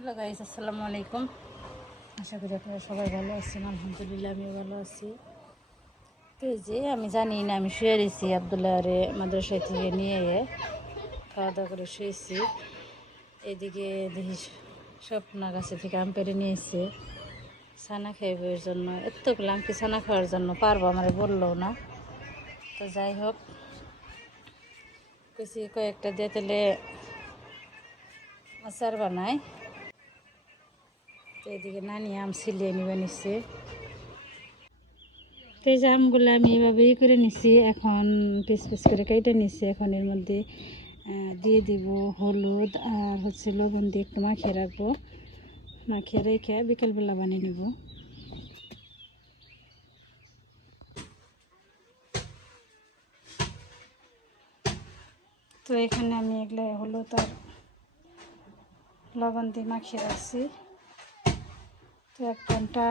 Hello guys, আসসালামু আলাইকুম। আশা করি আপনারা সবাই ভালো আছেন, আলহামদুলিল্লাহ আমিও ভালো আছি। তো এই যে, আমি জানি না, আমি শুয়ে রয়েছি আবদুল্লাহ রে মাদ্রাসায় থেকে নিয়ে খাওয়া দাওয়া করে শুয়েছি। এদিকে দেখি স্বপ্না গাছে থেকে আম পেরে নিয়ে এসছে ছানা খাইব এর জন্য। এত পেলাম কি ছানা খাওয়ার জন্য পারব? আমার বলল না। তো যাই হোক কয়েকটা দিয়ে তেলে আচার বানাই। এদিকে নানি আম ছিলিয়ে নিবে নিচ্ছে তো এই যে আমগুলো আমি এভাবেই করে নিছি, এখন পিস পিস করে কেটে নিছি। এখন এর মধ্যে দিয়ে দিব হলুদ আর হচ্ছে লবণ দিয়ে একটু মাখিয়ে রাখব। মাখিয়ে রেখে বিকেলবেলা বানিয়ে নিব। তো এখানে আমি এগুলো হলুদ আর লবণ দিয়ে মাখিয়ে রাখছি। তো এক ঘণ্টা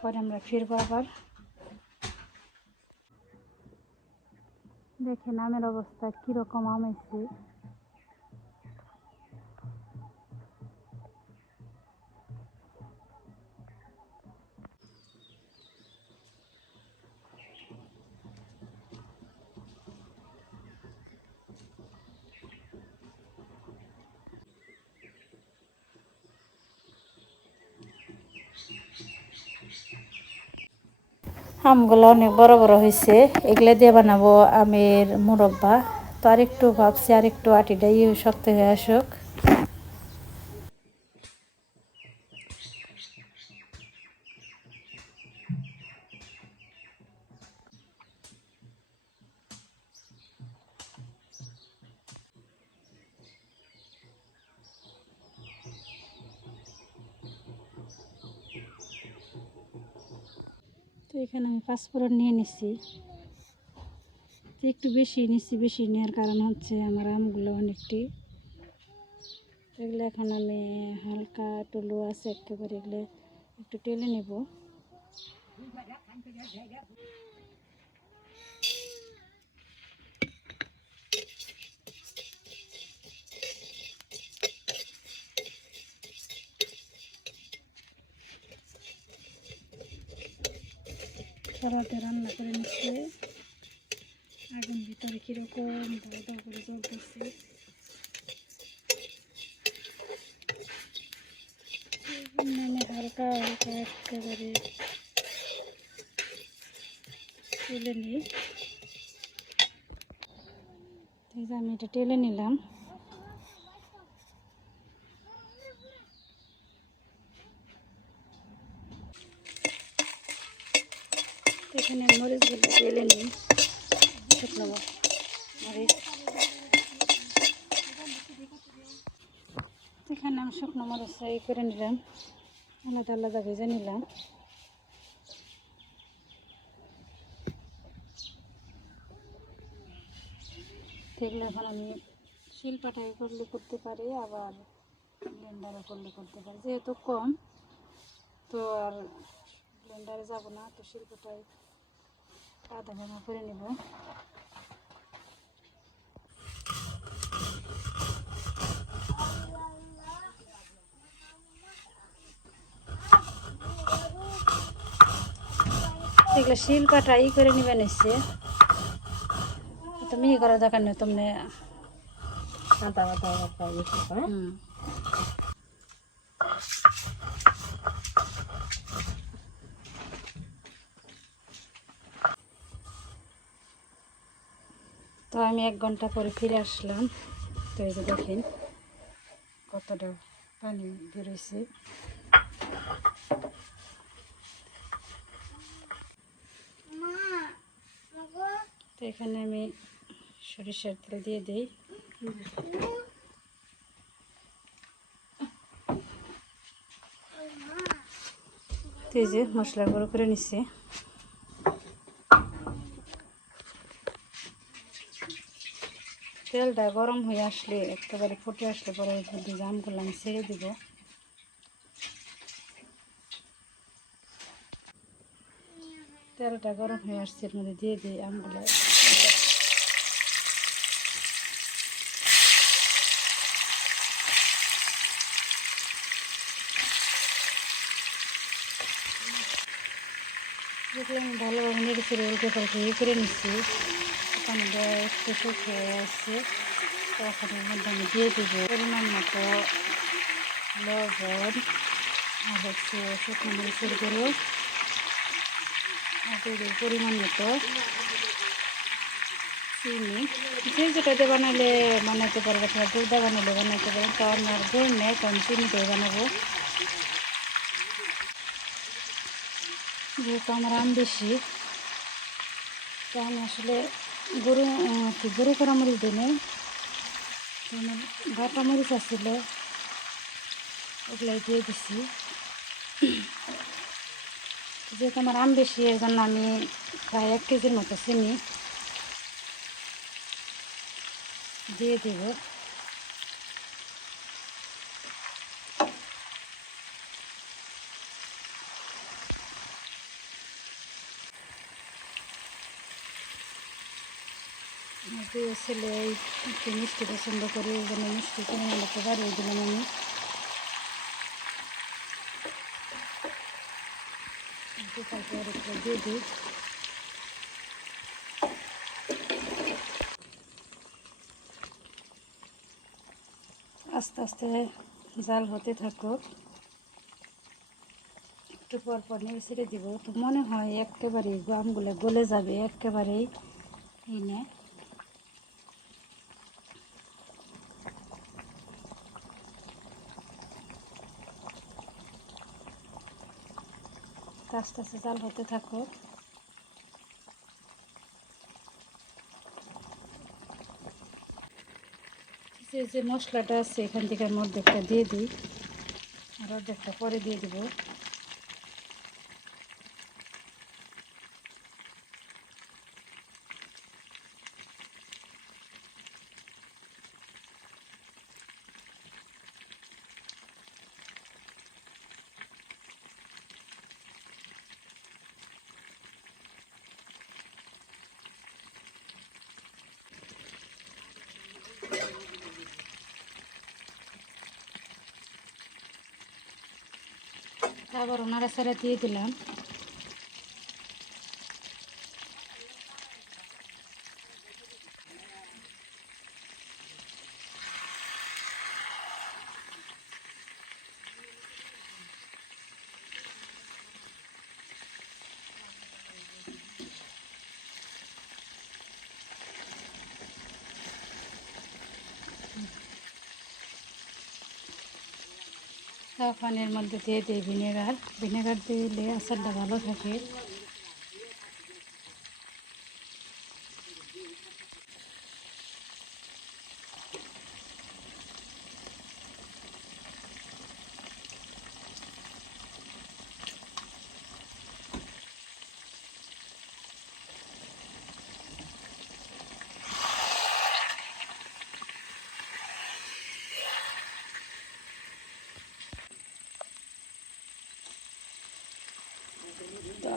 পরে আমরা ফিরবো আবার। দেখেন আমের অবস্থা কীরকম আম আমগুলো অনেক বড় বড় হয়েছে। এগুলো দিয়ে বানাবো আমের মুরব্বা। তো আরেকটু ভাবছি, আরেকটু আটিটা ইয়ে শক্ত হয়ে, আসুক। এখানে আমি পাঁচফোড়ন নিয়ে নিছি। একটু বেশি নিচ্ছি বেশি নেওয়ার কারণ হচ্ছে আমার আমগুলো অনেকটি। এগুলো এখন আমি হালকা টুলু আছে একেবারে, এগুলো একটু টেলে নেব। কড়াতে রান্না করে নিচ্ছে। আগুন ভিতরে কীরকম দাও দাও করে জ্বলতেছে। মানে হালকা হালকা একেবারে তুলে নিই। আমি এটা টেলে নিলাম। এখানে মরিচগুলো টেলে নিই শুকনো মরিচ। এখানে আমি শুকনো মরিচ এই করে নিলাম। আলাদা আলাদা ভেজে নিলাম। তো এগুলো এখন আমি শিলপাটায় করলে করতে পারি, আবার ব্লেন্ডারে করলে করতে পারি। যেহেতু কম, তো আর ব্লেন্ডারে যাব না, তো শিল্পটায় আধা ভাঙা করে নেব এগুলো শিল্পাটা ই করে নিবে নিচ্ছে তুমি ই করার দরকার নেই তুমি আদা আদা আদা তো আমি এক ঘণ্টা পরে ফিরে আসলাম। তো এই যে দেখেন কতটা পানি বেরোইছে তো এখানে আমি সরিষার তেল দিয়ে দিই। তো এই যে মশলা গুঁড়ো করে নিচ্ছে তেলটা গরম হয়ে আসলে একেবারে ফুটে আসলে পরে জামগুলো আমি ছেড়ে দিব। তেলটা গরম হয়ে আসছে, এর মধ্যে দিয়ে দিই আমগুলো। ভালোভাবে নেড়ে ফেরে উল্টে পাল্টে ইয়ে করে নিচ্ছি পানিটা একটু শুকিয়ে আসছে। তখন এর মধ্যে আমি দিয়ে দেবো। পরিমাণ মতো লবণ আর হচ্ছে শুকনো মরিচের গুঁড়ো। আর দিয়ে পরিমাণ মতো চিনি। যে যেটাতে বানালে বানাতে পারবে আপনার দুধটা বানালে বানাতে পারেন, তো আমি আর গুড় নেই, তো চিনি দিয়ে বানাবো। যেহেতু আমার আম বেশি, তো আমি আসলে গরু গরু করা মরিচ দিই নাই। আমার বাটা মরিচ আসছিল ওগুলাই দিয়ে দিছি। যেহেতু আমার আম বেশি এর জন্য আমি প্রায় এক কেজির মতো চিনি দিয়ে দেব। প্রিয় ছেলে, এই একটু মিষ্টি পছন্দ করে, এই জন্য মিষ্টি পরিমাণ একটু বাড়িয়ে দিলাম আমি। দিয়ে দিই। আস্তে আস্তে জাল হতে থাকুক। একটু পর পর নেড়ে ছেড়ে দিব। তো মনে হয় একেবারেই আমগুলো গলে যাবে, একেবারেই। এই নে। আস্তে আস্তে জাল হতে থাকুক। যে যে মশলাটা আছে, এখান থেকে আমি একটা দিয়ে দিই। আর অর্ধেকটা পরে দিয়ে দিব। তারপর ওনারা ছেড়ে দিয়ে দিলাম এর মধ্যে দিয়ে দিই ভিনেগার। ভিনেগার দিলে আচারটা ভালো থাকে।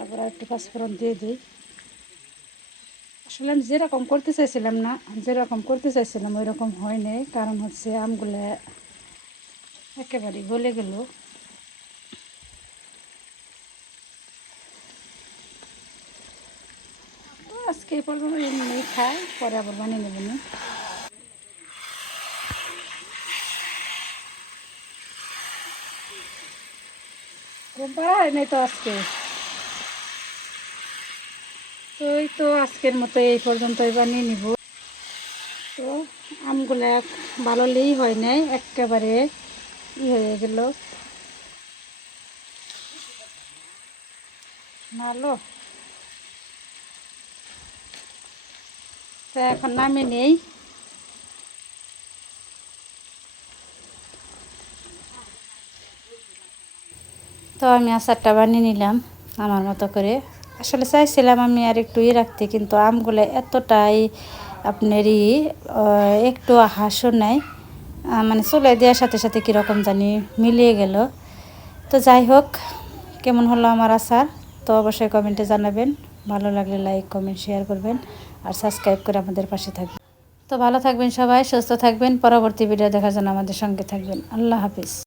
তো আবার একটু পাঁচফোড়ন দিয়ে দিই। আসলে আমি যেরকম করতে চাইছিলাম না, যেরকম করতে চাইছিলাম ওই রকম হয় নাই, কারণ হচ্ছে আমগুলো একেবারে গলে গেল। আজকে এই পর্যন্ত এমনি খাই, পরে আবার বানিয়ে নেব না। বাড়াই নেই তো আজকে। এই তো আজকের মতো এই পর্যন্তই বানিয়ে নিব। তো আমগুলো এক- ভালো লেই হয় নাই, একেবারে ই হয়ে গেল। ভালো তো এখন নামে নেই। তো আমি আচারটা বানিয়ে নিলাম আমার মতো করে। আসলে চাইছিলাম আমি আর একটু ই রাখতে, কিন্তু আমগুলো এতটাই আপনারই একটু হাসও নাই। মানে চলে দেওয়ার সাথে সাথে কীরকম জানি মিলিয়ে গেল। তো যাই হোক, কেমন হলো আমার আচার? তো অবশ্যই কমেন্টে জানাবেন। ভালো লাগলে লাইক, কমেন্ট, শেয়ার করবেন আর সাবস্ক্রাইব করে আমাদের পাশে থাকবেন। তো ভালো থাকবেন সবাই, সুস্থ থাকবেন। পরবর্তী ভিডিও দেখার জন্য আমাদের সঙ্গে থাকবেন। আল্লাহ হাফিজ।